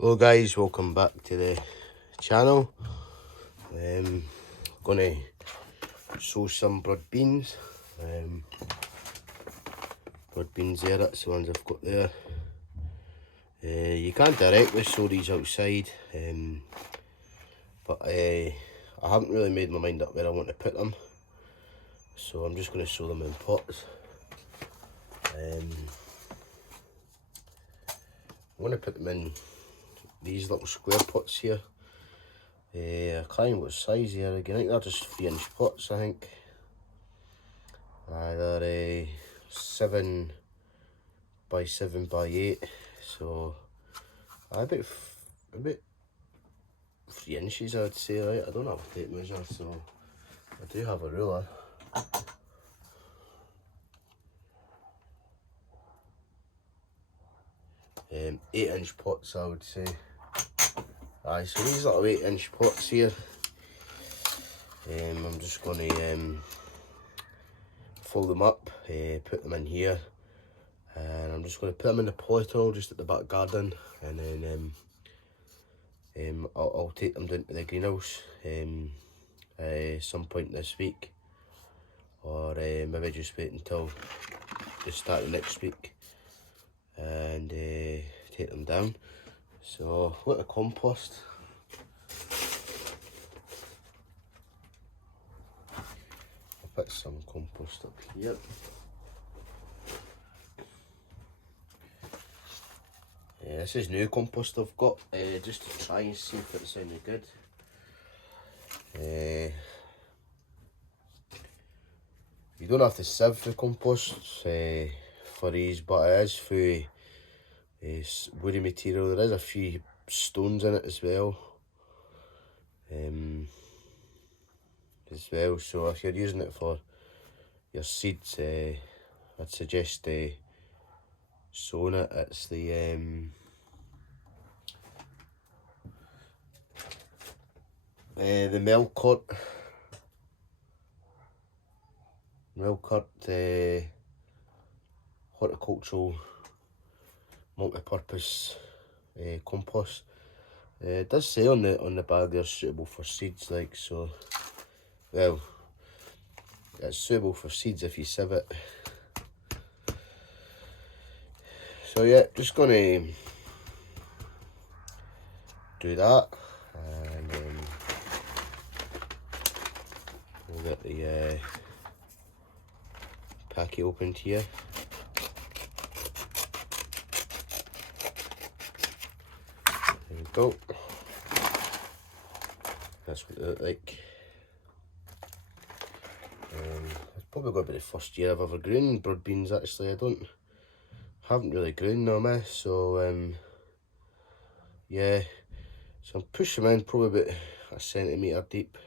Hello guys, welcome back to the channel. Gonna sow some broad beans. Broad beans there, that's the ones I've got there. You can't directly sow these outside, but I haven't really made my mind up where I want to put them, so I'm just going to sow them in pots. I'm going to put them in these little square pots here. I can't remember what size they are again. I think they're just 3-inch pots, I think. They're 7 by 7 by 8, so about 3 inches I would say, right? I don't have a tape measure, so I do have a ruler. 8-inch pots I would say. So these little 8-inch pots here, I'm just going to fold them up, put them in here, and I'm just going to put them in the polytunnel just at the back garden, and then I'll take them down to the greenhouse some point this week, or maybe just wait until the start of next week and take them down. So what a compost. I'll put some compost up here. This is new compost I've got, just to try and see if it's any good. You don't have to sieve the compost for these, but it is for woody material. There is a few stones in it as well. So if you're using it for your seeds, I'd suggest sowing it. It's the Melcott horticultural multi-purpose compost. It does say on the bag they're suitable for seeds, like, so, well, it's suitable for seeds if you sieve it. So yeah, just gonna do that, and we'll get the packet opened here. There we go. That's what it looked like. It's probably going to be the first year I've ever grown broad beans. Actually, haven't really grown them, so yeah. So I'm pushing them in probably about a centimetre deep.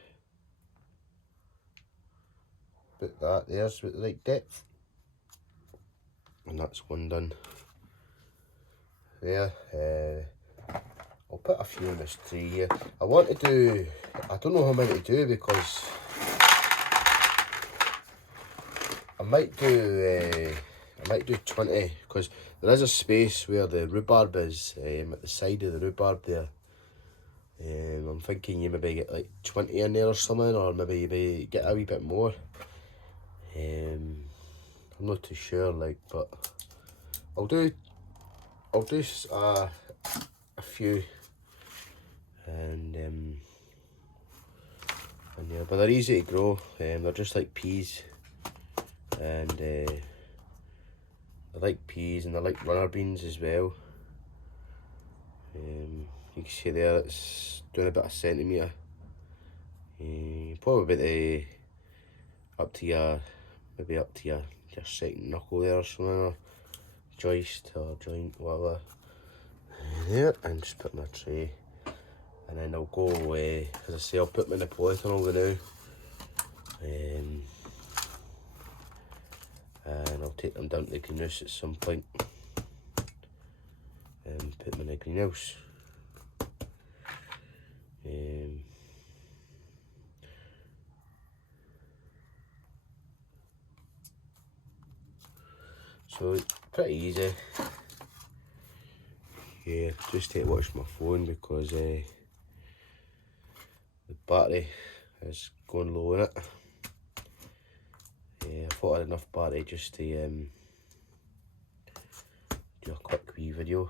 About that there's about the right depth, and that's one done. There. I'll put a few in this tray here. I don't know how many to do, because I might do 20, because there is a space where the rhubarb is, at the side of the rhubarb there. I'm thinking you maybe get like 20 in there or something, or maybe get a wee bit more. I'm not too sure, like, but I'll do a few, and yeah, but they're easy to grow. They're just like peas, and they're like peas, and they're like runner beans as well. You can see there it's doing about a centimetre. Probably up to your second knuckle there or something, or joist or joint, whatever. There, and just put my tray, and then I'll go away. As I say, I'll put them in the polytunnel now, and I'll take them down to the greenhouse at some point and put them in the greenhouse. So pretty easy. here just to watch my phone because the battery is going low in it. I thought I had enough battery just to do a quick wee video.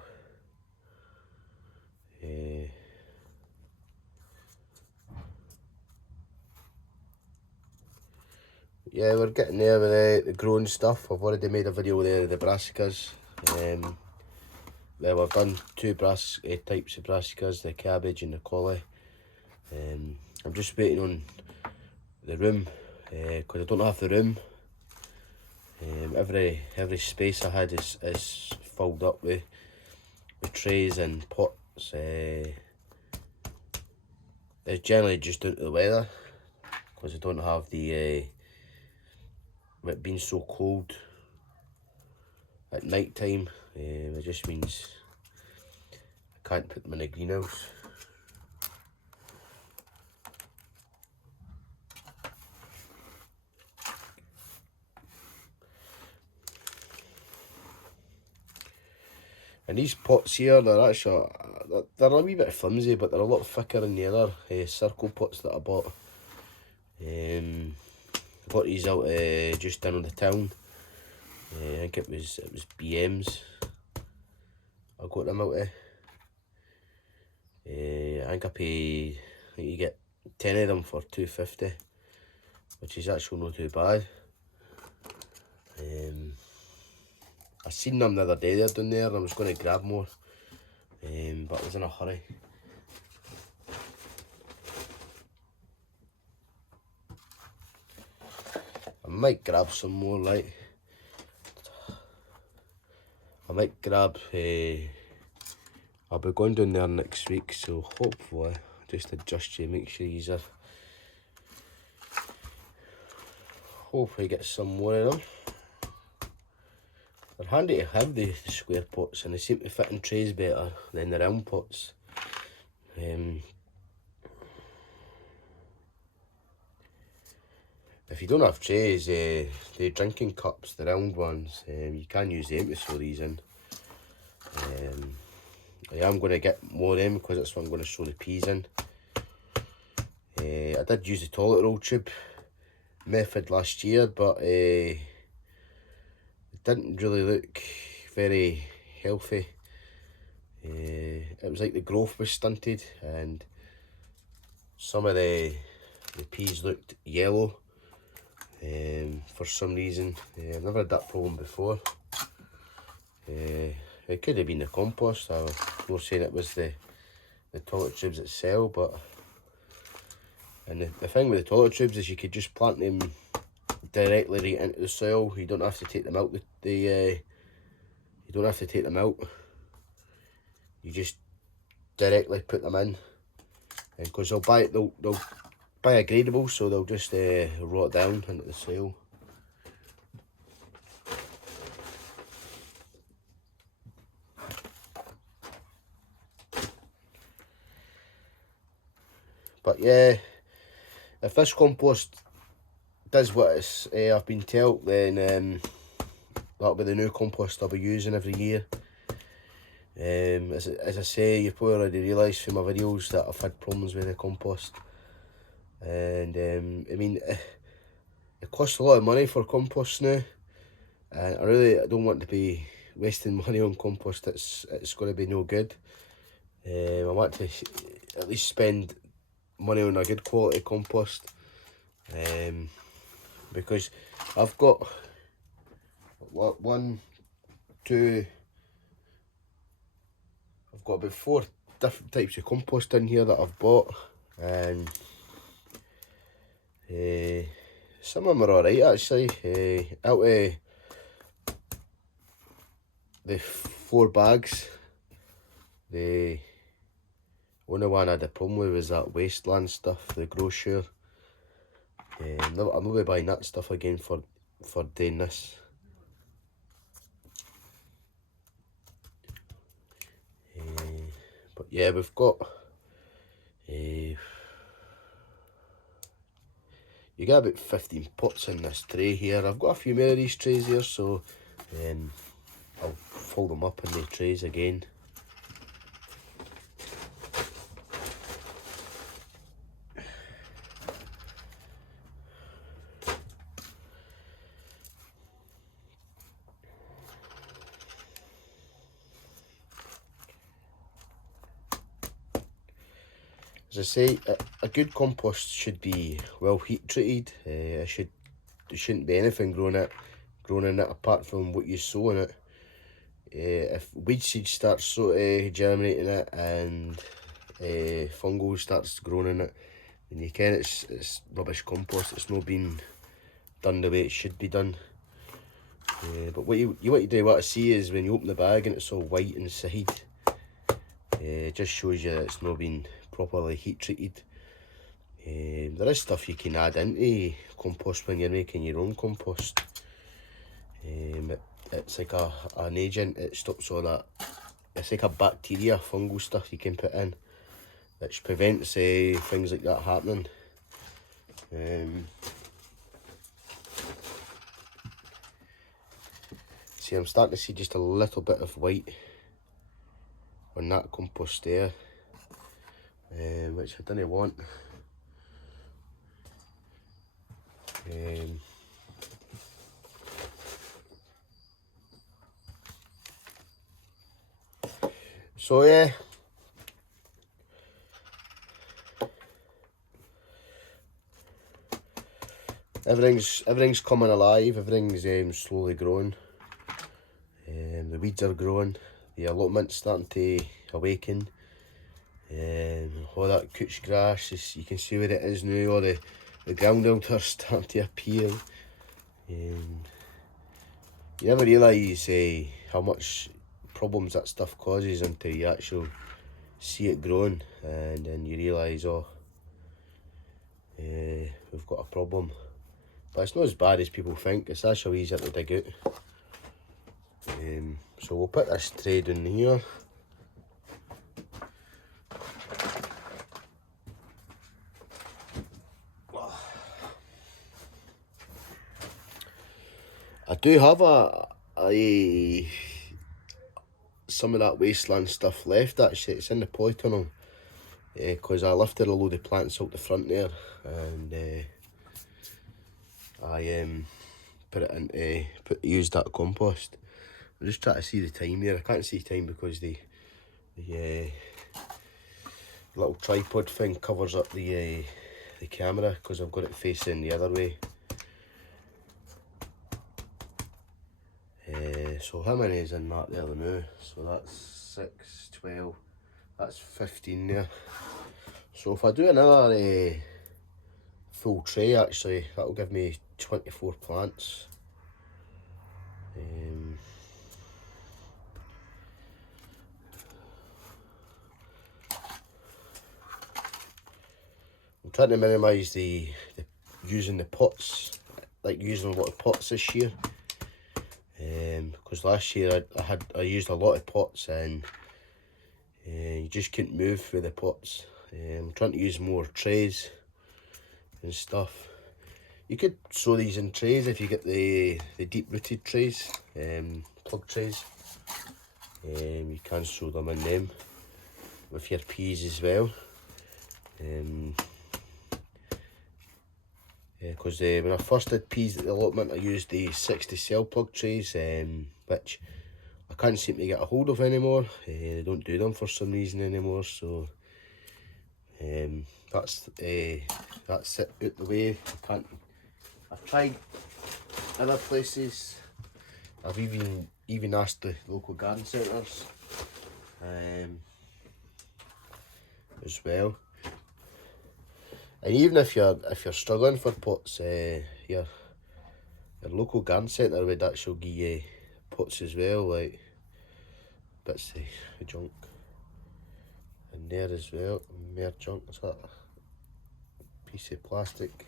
Yeah, we're getting there with the growing stuff. I've already made a video there of the brassicas. Well, I've done two types of brassicas, the cabbage and the collie. I'm just waiting on the room because I don't have the room. Every space I had is filled up with trays and pots. It's generally just down to the weather because I don't have the it being so cold at night time. It just means I can't put them in the greenhouse. And these pots here, they're actually they're a wee bit flimsy, but they're a lot thicker than the other circle pots that I bought. I got these out just down on the town. I think it was BM's. I got them out I think I think you get 10 of them for £2.50, which is actually not too bad. I seen them the other day there down there and I was going to grab more, but I was in a hurry. I might grab some more, like I might grab I'll be going down there next week, so hopefully just adjust you, make sure you hopefully get some more of them. They're handy to have the square pots and they seem to fit in trays better than the round pots. If you don't have trays, the drinking cups, the round ones, you can use them to sew these in. I am going to get more of them because that's what I'm going to sew the peas in. I did use the toilet roll tube method last year, but it didn't really look very healthy. It was like the growth was stunted and some of the peas looked yellow for some reason. I've never had that problem before. It could have been the compost. I was more saying it was the toilet tubes itself, but and the thing with the toilet tubes is you could just plant them directly right into the soil. You don't have to take them out. You don't have to take them out. You just directly put them in, and because they'll biodegradable, so they'll just rot down into the soil. But yeah, if this compost does what it's I've been told, then that'll be the new compost I'll be using every year. As I say, you've probably already realised from my videos that I've had problems with the compost, and I mean it costs a lot of money for compost now, and I don't want to be wasting money on compost it's going to be no good. I want to at least spend money on a good quality compost, because I've got I've got about 4 different types of compost in here that I've bought, and some of them are alright actually. Out of the 4 bags, the only one I had a problem with was that wasteland stuff, the brochure. I'm not buying that stuff again for doing this. But yeah, we've got you get about 15 pots in this tray here. I've got a few more of these trays here, so I'll fold them up in the trays again. As I say, a good compost should be well heat treated. There shouldn't be anything growing in it apart from what you sow in it. If weed seed starts germinating it and fungal starts growing in it, then you can it's rubbish compost. It's not being done the way it should be done. But what you want to see is when you open the bag and it's all white inside. It just shows you that it's not been properly heat treated. There is stuff you can add into compost when you're making your own compost. It's like an agent. It stops all that. It's like a bacteria, fungal stuff you can put in, which prevents things like that happening. See, I'm starting to see just a little bit of white on that compost there, which I didn't want. So yeah, everything's coming alive. Everything's slowly growing. The weeds are growing. The allotment's starting to awaken. All that couch grass, you can see where it is now. All the ground elders starting to appear. You never realise how much problems that stuff causes until you actually see it growing, and then you realise, oh, we've got a problem. But it's not as bad as people think. It's actually easier to dig out. So we'll put this tray down here. I do have some of that wasteland stuff left actually. It's in the polytunnel because I lifted a load of plants out the front there, and I put it into used that compost. I'm just trying to see the time there. I can't see time because the little tripod thing covers up the camera because I've got it facing the other way. So how many is in that there now? So that's 6, 12, that's 15 there. So if I do another full tray actually, that'll give me 24 plants. I'm trying to minimise the using the pots, like using a lot of pots this year. Because last year I used a lot of pots and you just couldn't move with the pots. I'm trying to use more trays and stuff. You could sow these in trays if you get the deep rooted trays, plug trays. You can sow them in them with your peas as well. Because when I first did peas at the allotment, I used the 60 cell plug trays, which I can't seem to get a hold of anymore. They don't do them for some reason anymore, so that's it out the way. I've tried other places. I've even asked the local garden centres as well. And even if you're struggling for pots, your local garden centre would actually give you pots as well, like bits of junk in there as well. More junk, is that a piece of plastic?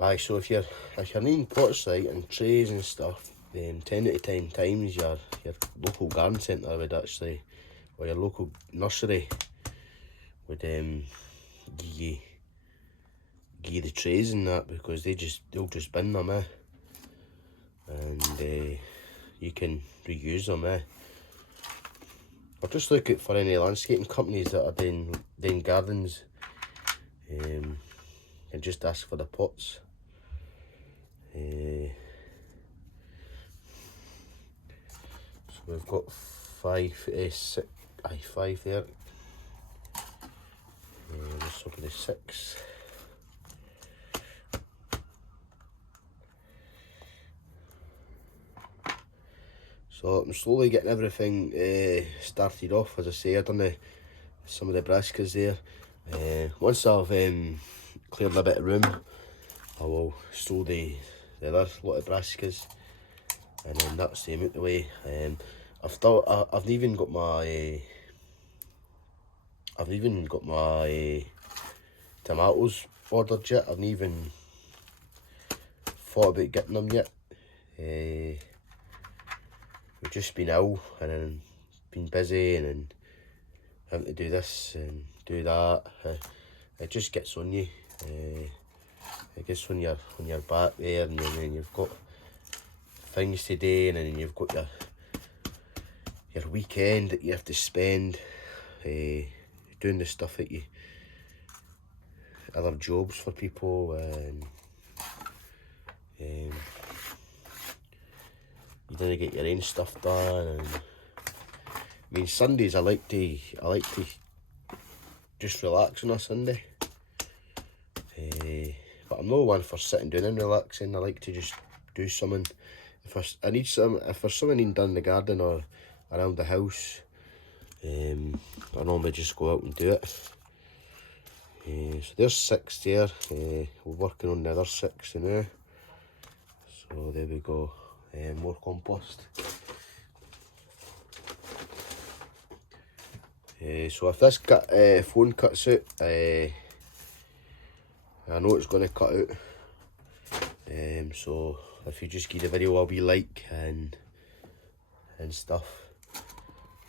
Aye, so if you're needing pots right and trays and stuff, then 10 out of 10 times your local garden centre would actually, or your local nursery would give you the trays and that, because they'll just bin them, and you can reuse them, Or just look out for any landscaping companies that are doing gardens, and just ask for the pots. So we've got 5 there. This will be the 6. So I'm slowly getting everything started off. As I say, I've done some of the brassicas there. Once I've cleared a bit of room, I will sow the other lot of brassicas, and then that's them out the way. I've even got my tomatoes ordered yet. I've not even thought about getting them yet. We've just been ill and then been busy and then having to do this and do that. It just gets on you. It gets on your back there, and then you've got things to do, and then you've got your weekend that you have to spend doing the stuff that you other jobs for people, and you didn't get your own stuff done. And I mean, Sundays I like to just relax on a Sunday, but I'm not one for sitting down and relaxing. I like to just do something. If there's something needing done in the garden or around the house, I normally just go out and do it. So there's 6 there. We're working on the other 6 now. So there we go. More compost. So if this phone cuts out, I know it's going to cut out. So if you just give the video a wee like and stuff,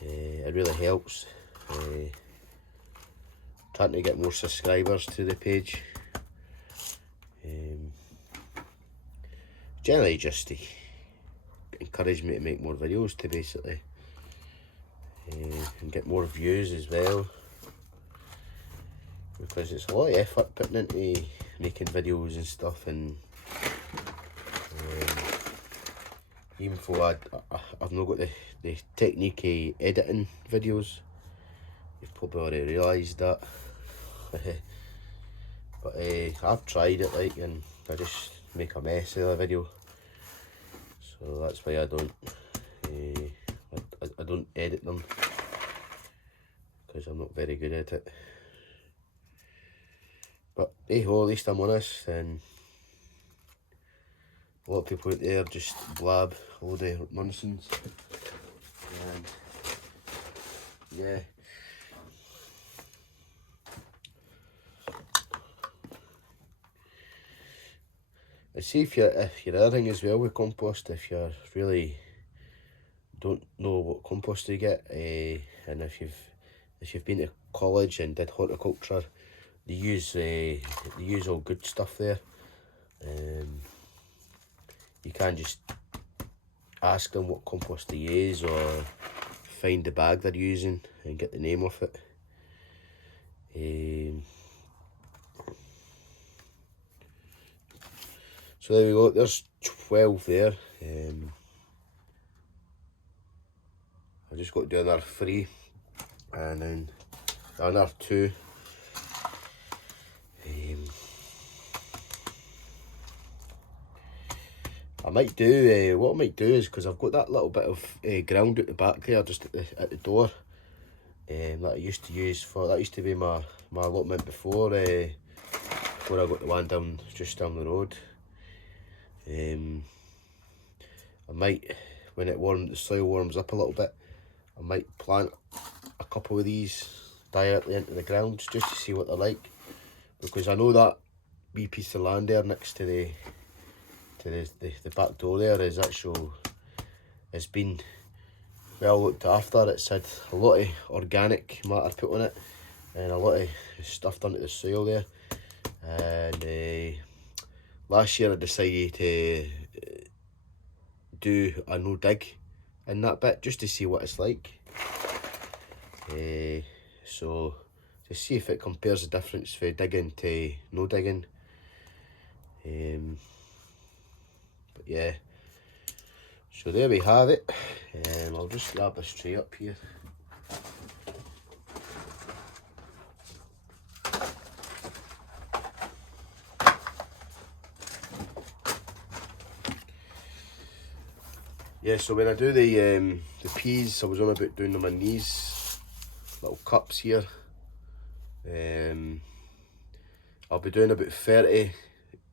it really helps. Trying to get more subscribers to the page. Generally just to encourage me to make more videos, to basically and get more views as well, because it's a lot of effort putting into making videos and stuff. And even though I've not got the technique of editing videos, you've probably already realised that. But I've tried it, like, and I just make a mess of the video, so that's why I don't I don't edit them, because I'm not very good at it. But hey ho, at least I'm honest, and a lot of people out there just blab a load of nonsense, and yeah. I see if your other thing as well with compost, if you're really don't know what compost to get, and if you've been to college and did horticulture, they use all good stuff there. You can't just ask them what compost they use, or find the bag they're using and get the name of it. So there we go, there's 12 there. I just got to do another 3 and then another 2. I might do, what I might do is, because I've got that little bit of ground at the back there, just at the door, that I used to use for, that used to be my allotment before I got the one just down the road. I might, when the soil warms up a little bit, I might plant a couple of these directly into the ground just to see what they're like, because I know that wee piece of land there next to the back door there is it's been well looked after. It's had a lot of organic matter put on it and a lot of stuff done to the soil there. And last year I decided to do a no dig in that bit just to see what it's like. So to see if it compares the difference for digging to no digging. But yeah, so there we have it. I'll just grab this tray up here. Yeah, so when I do the peas, I was on about doing them in these little cups here. I'll be doing about 30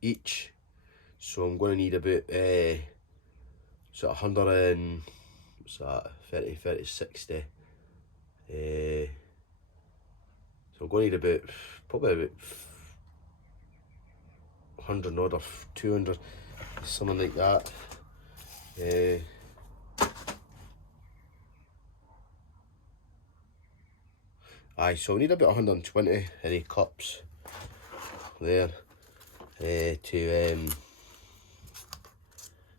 each, so I'm going to need about sort of 100 and what's that, 30, 60. So I'm going to need about, probably about 100 odd or 200, something like that. Aye, so we need about 120 of the cups there to,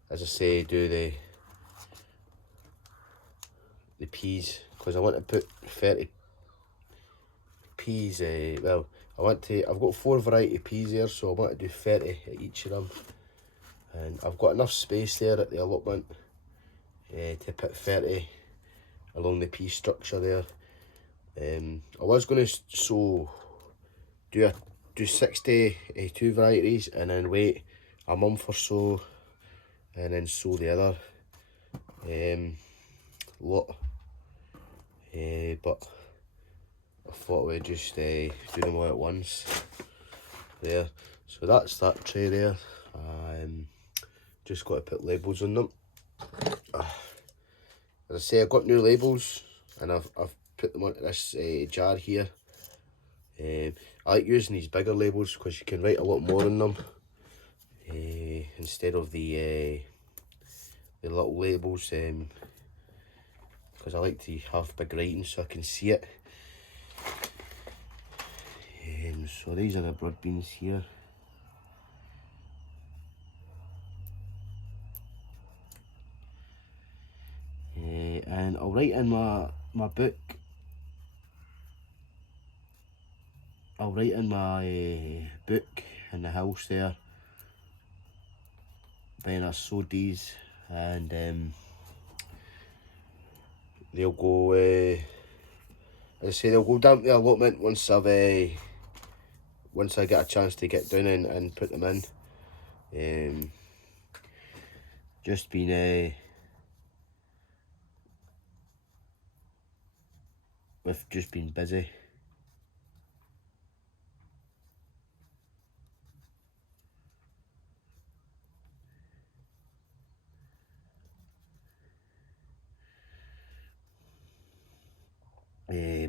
as I say, do the peas, because I want to put 30 peas, well, I've got 4 variety of peas there, so I want to do 30 at each of them. And I've got enough space there at the allotment to put 30 along the pea structure there. I was going to do 60 2 varieties and then wait a month or so and then sow the other lot, but I thought we'd just do them all at once there. So that's that tray there. Just got to put labels on them. As I say, I've got new labels and I've put them onto this jar here. I like using these bigger labels because you can write a lot more on them instead of the little labels, because I like to have big writing so I can see it. So these are the broad beans here. And I'll write in my book, I'll write in my book in the house there when I sowed these, and they'll go, as I say, they'll go down to the allotment once I get a chance to get down and put them in. Just been we've just been busy.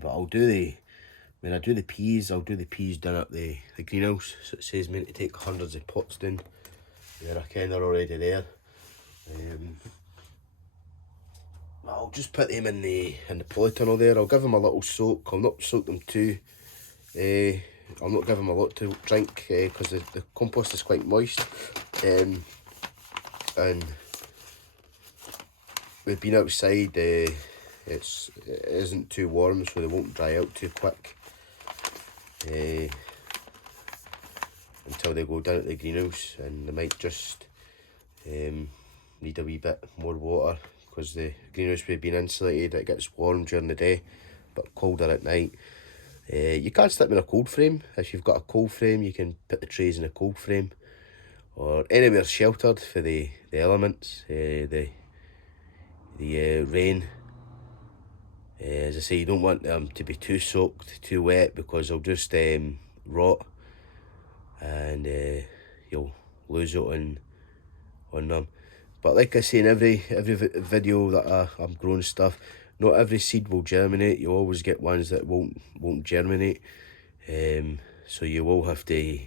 But when I do the peas, I'll do the peas down at the greenhouse. So it says me to take hundreds of pots down. There, I can, they're already there. I'll just put them in the polytunnel there. I'll give them a little soak. I'll not soak them too. I'll not give them a lot to drink because the compost is quite moist. And we've been outside. It isn't too warm, so they won't dry out too quick until they go down at the greenhouse, and they might just need a wee bit more water because the greenhouse we've been insulated. It gets warm during the day but colder at night. You can stick them in a cold frame. If you've got a cold frame, you can put the trays in a cold frame or anywhere sheltered for the elements, the rain. As I say, you don't want them to be too soaked, too wet, because they'll just rot and you'll lose it on them. But like I say in every video that I'm growing stuff, not every seed will germinate. You always get ones that won't germinate, so you will have to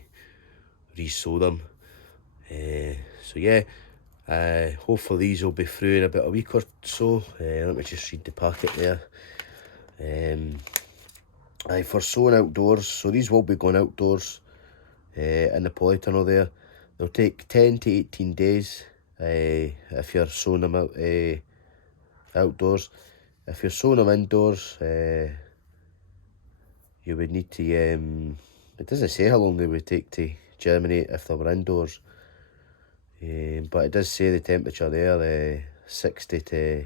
re-sow them. So yeah, hopefully these will be through in about a week or so. Let me just read the packet there. For sowing outdoors, so these will be going outdoors in the polytunnel there. They'll take 10 to 18 days if you're sowing them out outdoors. If you're sowing them indoors, you would need to, it doesn't say how long they would take to germinate if they were indoors, but it does say the temperature there, 60 to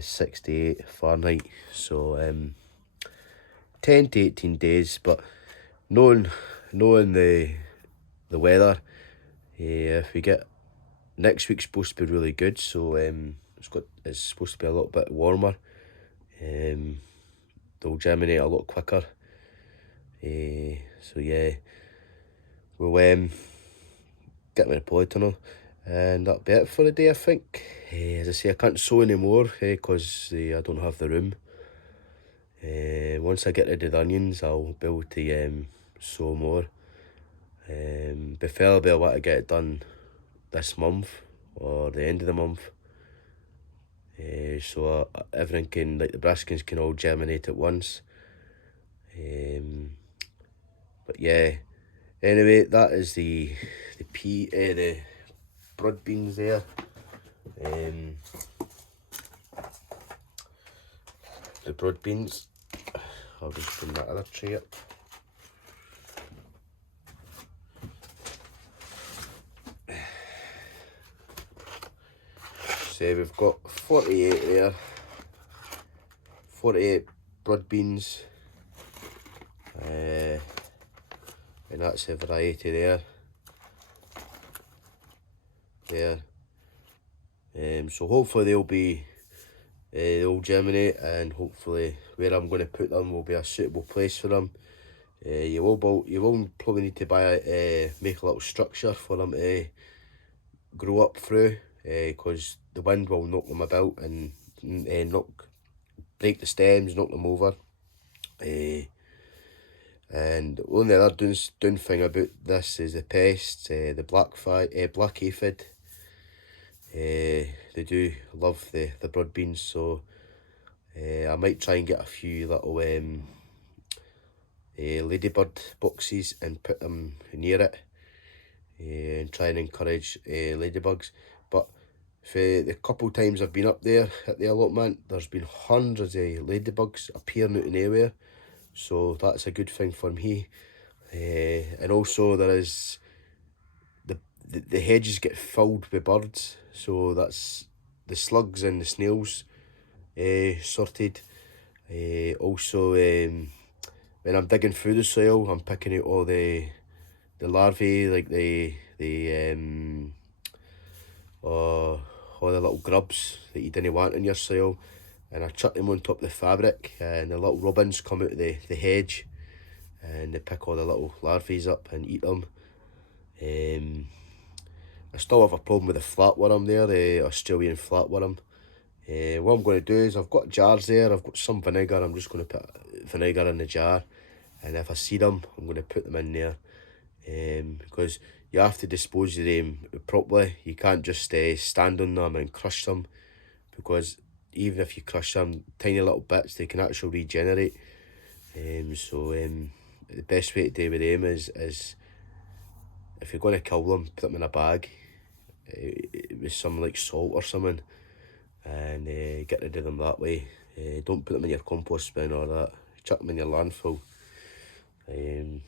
68 Fahrenheit, so 10 to 18 days. But knowing the weather, if we get next week's supposed to be really good, so it's supposed to be a little bit warmer. They'll germinate a lot quicker. So yeah, we'll get my polytunnel, and that'll be it for the day, I think. As I say, I can't sow anymore because I don't have the room. Once I get rid of the onions, I'll be able to sow more. Preferably I want to get it done this month or the end of the month. So everything can, like the brassicas can all germinate at once. But yeah, anyway, that is the broad beans there. The broad beans. I'll just bring that other tray up. So we've got 48 there. 48 broad beans. And that's the variety there. So hopefully they'll germinate, and hopefully where I'm going to put them will be a suitable place for them. You will probably need to make a little structure for them to grow up through, because the wind will knock them about and break the stems, knock them over. And the only other down thing about this is the pests, the black aphid. They do love the broad beans, so I might try and get a few little ladybird boxes and put them near it, and try and encourage ladybugs. But for the couple times I've been up there at the allotment, there's been hundreds of ladybugs appearing out of nowhere, so that's a good thing for me. And also there is the hedges get filled with birds, so that's the slugs and the snails sorted. Also, when I'm digging through the soil, I'm picking out all the larvae, like all the little grubs that you didn't want in your soil, and I chuck them on top of the fabric, and the little robins come out of the hedge, and they pick all the little larvae up and eat them. I still have a problem with the flatworm there, the Australian flatworm. What I'm going to do is, I've got jars there, I've got some vinegar. I'm just going to put vinegar in the jar, and if I see them, I'm going to put them in there, because you have to dispose of them properly. You can't just stand on them and crush them, because even if you crush them tiny little bits, they can actually regenerate. So the best way to deal with them is if you're going to kill them, put them in a bag with some like salt or something, and get rid of them that way. Don't put them in your compost bin or that. Chuck them in your landfill. And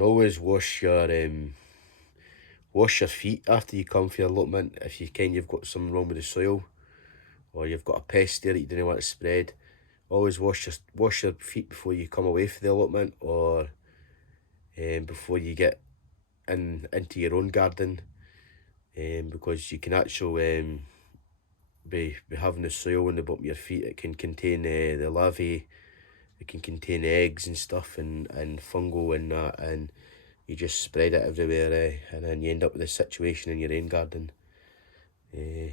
always wash your feet after you come for your allotment. If you can, you've got something wrong with the soil, or you've got a pest there that you didn't want to spread, always wash your feet before you come away from the allotment, or before you get into your own garden, because you can actually be having the soil on the bottom of your feet. It can contain the larvae, it can contain eggs and stuff, and fungal and that, and you just spread it everywhere, and then you end up with a situation in your own garden.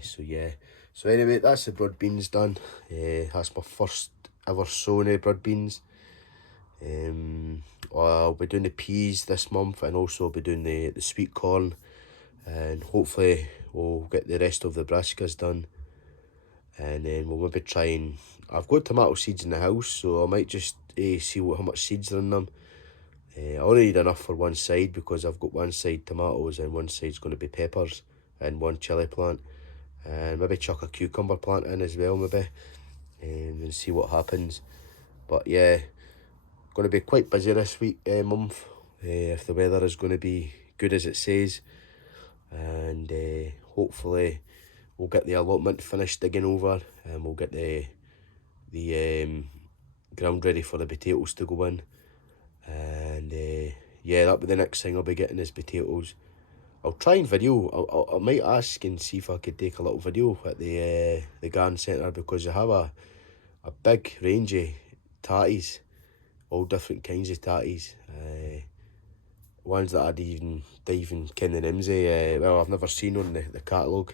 So yeah, so anyway, that's the broad beans done. That's my first ever sowing of broad beans. I'll be doing the peas this month, and also I'll be doing the sweet corn, and hopefully we'll get the rest of the brassicas done, and then we'll maybe try and, I've got tomato seeds in the house, so I might just see how much seeds are in them. I only need enough for one side, because I've got one side tomatoes and one side's going to be peppers, and one chilli plant, and maybe chuck a cucumber plant in as well, maybe, and see what happens. But yeah, going to be quite busy this month, if the weather is going to be good as it says, and hopefully we'll get the allotment finished digging over, and we'll get the ground ready for the potatoes to go in, and yeah, that'll be the next thing I'll be getting is potatoes. I'll try and video. I might ask and see if I could take a little video at the garden centre, because they have a big range of tatties, all different kinds of tatties. Ones that I don't even ken the names of. Well, I've never seen on the catalogue.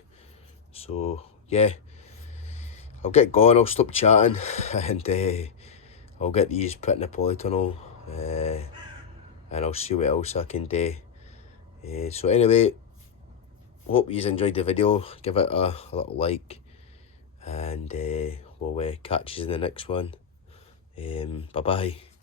So yeah, I'll get going. I'll stop chatting and I'll get these put in the polytunnel, and I'll see what else I can do. So anyway, hope you enjoyed the video. Give it a little like, and we'll catch you in the next one. Bye bye.